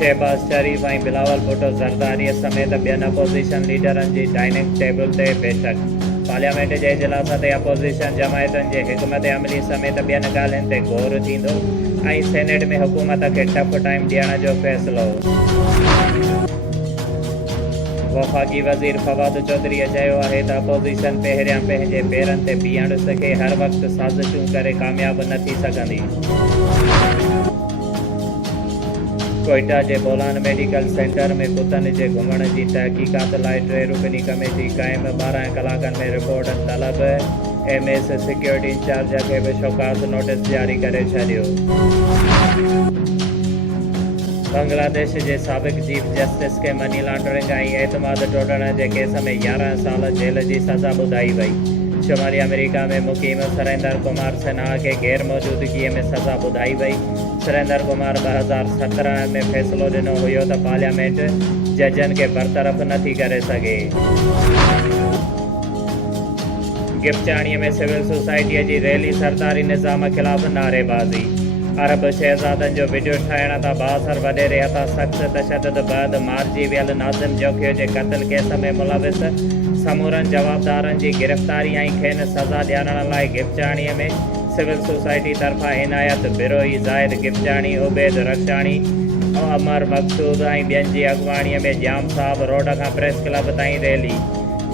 शहबाज शरीफ ऐं बिलावल भुट्टो ज़रदारी समेत ॿियनि अपोज़िशन लीडरनि जी डाइनिंग टेबल ते बैठक। पार्लियामेंट जे इजलास ते अपोज़िशन जमायतुनि जे हिकमत अमली समेत ॿियनि ॻाल्हियुनि ते गौर थींदो ऐं सेनेट में हुकूमत खे टफ टाइम ॾियण जो फ़ैसिलो। वफ़ाक़ी वज़ीर फवाद चौधरीअ चयो आहे त अपोज़िशन पहिरियां पंहिंजे पेरनि ते बीहण खे हर वक़्तु साज़िशूं करे कामयाब न थी सघंदी। कोयटा जे बोलान मेडिकल सेंटर में कुतनि जे घुमण जी तहक़ीक़ात लाइ 3 रुकनी कमेटी क़ाइमु। 12 कलाकनि में रिपोर्ट तलब। MS सिक्योरिटी इंचार्ज खे बि शोकास नोटिस जारी करे छॾियो। बांग्लादेश जे साबिक़ चीफ जस्टिस खे मनी लॉन्ड्रिंग ऐं एतमाद टोड़ण जे केस में 11 साल जेल जी सज़ा ॿुधाई वई। शुमाली अमेरिका में मुक़ीम सुरेंद्र कुमार सिन्हा खे गैर मौजूदगीअ में सज़ा ॿुधाई वई। सुरेंद्र कुमार 2017 में फ़ैसिलो ॾिनो हुयो त पार्लियामेंट जजनि खे बरतरफ़ नथी करे सघे। गिपचाणीअ में सिविल सोसाइटीअ जी रैली सरदारी निज़ाम ख़िलाफ़ नारेबाज़ी। अरब शहज़ादनि जो वीडियो ठाहिण तां बासर वॾेरे हथां सख़्त तशदद बैदि मारिजी वियल नाज़िम जोखियो जे क़त्ल केस में मुलविस समूरनि जवाबदारनि जी गिरफ़्तारी ऐं खेनि सज़ा ॾियारण लाइ गिपचाणीअ में सिविल सोसाइटी तरफ़ां इनायत बिरोही ज़ाहिद गिपचाणी, उबैद रक्षाणी, अमर मक़सूद ऐं ॿियनि जी अॻुवाणीअ में जाम साहब रोड खां प्रेस क्लब ताईं रैली।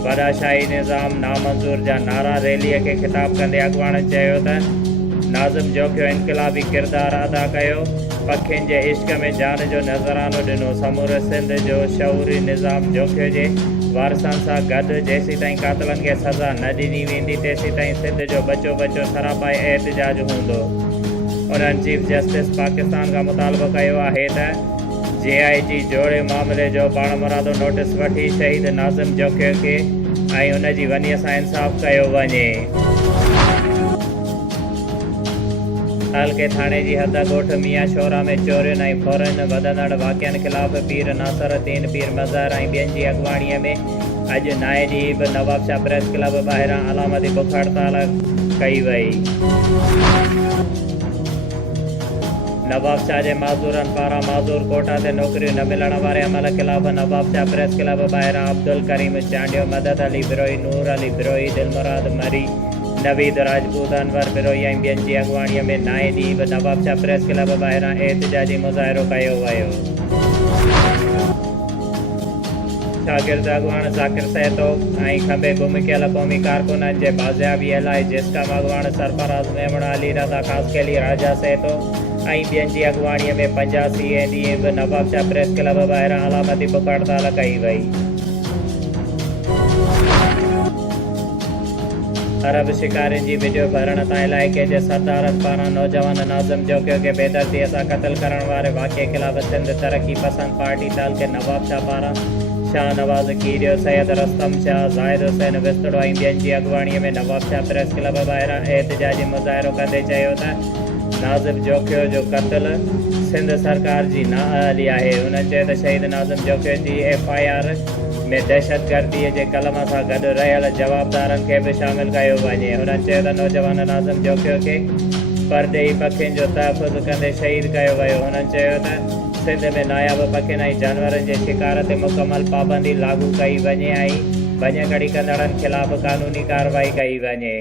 वॾा शाही निज़ाम नामंज़ूर जा नारा। रैलीअ खे ख़िताब कंदे अॻुवाणनि चयो त नाज़िम जोखियो इनक़िलाबी किरदारु अदा कयो, पखियुनि जे इश्क में जान जो नज़रानो ॾिनो। समूरे सिंध जो शऊरी निज़ाम जोखियो जे वारसनि सां गॾु जेसीं ताईं कातिलनि खे सज़ा न ॾिनी वेंदी तेसीं ताईं सिंध जो बचो बचो सरापाई एहतजाज हूंदो। उन्हनि चीफ जस्टिस पाकिस्तान खां मुतालबो कयो आहे त JIG जोड़े मामले जो पाण मुरादो नोटिस वठी शहीद नाज़िम जोखियो खे ऐं उन जी वञीअ सां इंसाफ़ कयो वञे। हल्के थाणे जी हद ॻोठ मियां शोरा में चोरियुनि ऐं फौरन वधंदड़ वाक़िअनि ख़िलाफ़ पीर नासर दीन पीर मज़हर ऐं ॿियनि जी अॻुवाणीअ में अॼु नाए ॾींहुं बि नवाबशाह प्रेस क्लब ॿाहिरां अलामती बुख हड़ताल कई वई। नवाबशाह जे माज़ूरनि पारां माज़ूर कोटा ते नौकरियूं न मिलण वारे अमल ख़िलाफ़ नवाबशाह प्रेस क्लब ॿाहिरां अब्दुल करीम चांडियो, मदद अली बिरोही, नूर अली बिरोही, दिलमुराद मरी, नवीद राजपूत, अनवर बिरोही ऐं ॿियनि जी अॻुवाणीअ में नाए ॾींहुं बि नवाबशाह प्रेस क्लब ॿाहिरां एहतजाजी मुज़ाहिरो कयो वियो। शागिर्द अॻुवाण ज़ाकिर सहतो ऐं खंबे गुम कयल क़ौमी कारकुननि जे बाज़ियाबीअ लाइ जिस्कम अॻुवाण सरफराज़ मेमण अली रज़ा ख़ासकेली राजा सहतो ऐं ॿियनि जी अॻुवाणीअ में 85 ॾींहं बि नवाबशाह प्रेस क्लब ॿाहिरां अलामती बुख हड़ताल कई वई। अरब शिकारियुनि जी वीडियो भरण तां इलाइक़े जे सरदारनि पारां नौजवान नाज़िम जोखियो खे बेदर्दीअ सां क़त्ल करण वारे वाक़िए ख़िलाफ़ सिंध तरक़ी पसंद पार्टी तालके नवाबशाह पारां शाह नवाज़ कीरियो, सैयद रस्तम शाह, ज़ाहिद हुसैन विस्तड़ो ऐं ॿियनि जी अॻुवाणीअ में नवाबशाह प्रेस क्लब ॿाहिरां एहतजाजी मुज़ाहिरो कंदे चयो त नाज़िम जोखियो जो क़त्ल सिंध सरकार जी नाअहली आहे। उन्हनि चयो त शहीद नाज़िम जोखियो जी FIR में दहशतगर्दीअ जे कलम सां गॾु रहियल जवाबदारनि खे बि शामिल कयो वञे। हुननि चयो त नौजवान नाज़िम जोखियो खे परॾेही पखियुनि जो तहफ़ुज़ कंदे शहीद कयो वियो। हुननि चयो त सिंध में नायाब पखियुनि ऐं जानवरनि जे शिकार ते मुकमल पाबंदी लागू कई वञे ऐं भञकड़ी कंदड़नि ख़िलाफ़ क़ानूनी कार्रवाई कई वञे।